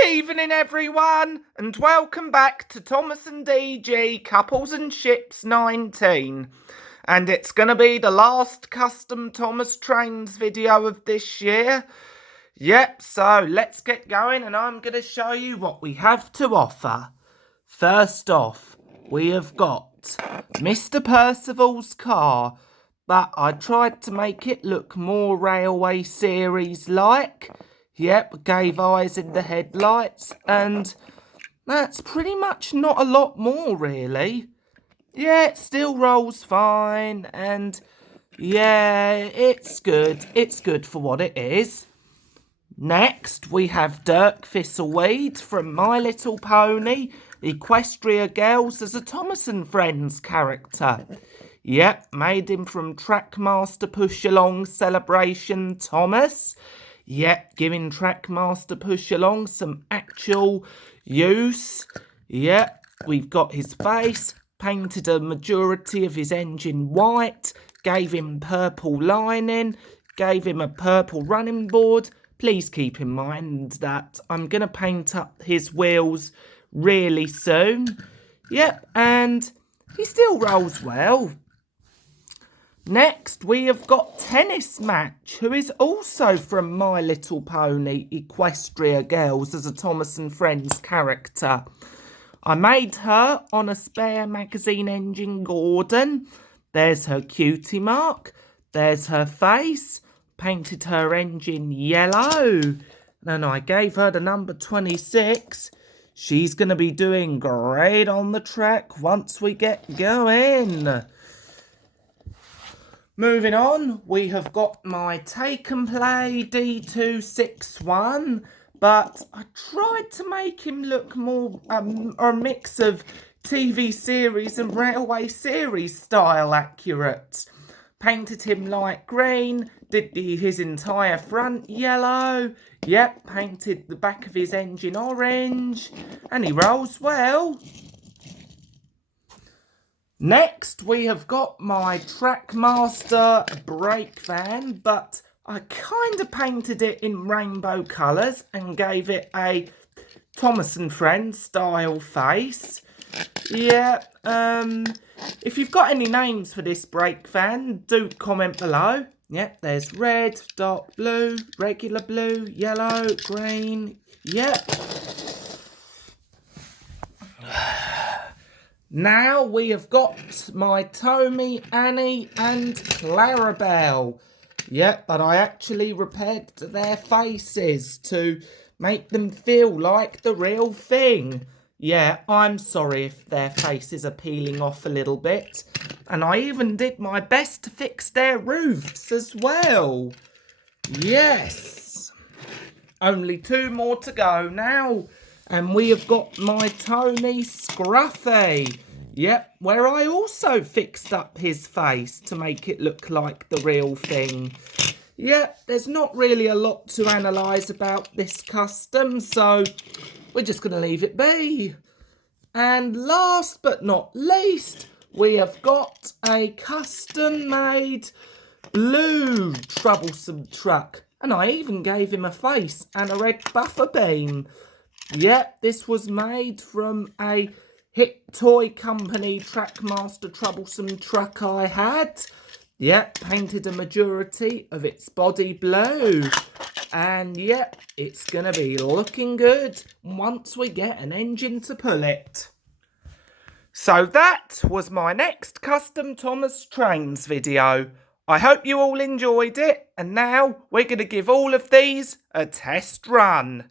Good evening, everyone, and welcome back to Thomas and DG Couples and Ships 19. And it's going to be the last custom Thomas Trains video of this year. Yep, so let's get going and I'm going to show you what we have to offer. First off, we have got Mr. Percival's car, but I tried to make it look more Railway Series-like. Yep, gave eyes in the headlights, and that's pretty much not a lot more, really. Yeah, it still rolls fine, and yeah, it's good. It's good for what it is. Next, we have Dirk Thistleweed from My Little Pony, Equestria Girls as a Thomas and Friends character. Yep, made him from TrackMaster Push Along Celebration Thomas. Yep, giving TrackMaster Push Along some actual use. Yep, we've got his face, painted a majority of his engine white, gave him purple lining, gave him a purple running board. Please keep in mind that I'm going to paint up his wheels really soon. Yep, and he still rolls well. Next, we have got Tennis Match, who is also from My Little Pony Equestria Girls as a Thomas and Friends character. I made her on a spare magazine engine Gordon. There's her cutie mark. There's her face. Painted her engine yellow. And I gave her the number 26. She's going to be doing great on the track once we get going. Moving on, we have got my Take and Play D261, but I tried to make him look more a mix of TV series and Railway Series style accurate. Painted him light green, did his entire front yellow, yep, painted the back of his engine orange, and he rolls well. Next, we have got my TrackMaster brake van, but I kind of painted it in rainbow colours and gave it a Thomas and Friends style face. Yeah, if you've got any names for this brake van, do comment below. Yep, there's red, dark blue, regular blue, yellow, green, yep. Now we have got my Tomy, Annie and Clarissa. Yep, but I actually repaired their faces to make them feel like the real thing. Yeah, I'm sorry if their faces are peeling off a little bit. And I even did my best to fix their roofs as well. Yes. Only 2 more to go now. And we have got my Tony Scruffy. Yep, where I also fixed up his face to make it look like the real thing. Yep, there's not really a lot to analyse about this custom, so we're just going to leave it be. And last but not least, we have got a custom-made blue troublesome truck. And I even gave him a face and a red buffer beam. Yep, this was made from a hit toy company TrackMaster troublesome truck I had. Yep, painted a majority of its body blue. And yep, it's going to be looking good once we get an engine to pull it. So that was my next custom Thomas Trains video. I hope you all enjoyed it. And now we're going to give all of these a test run.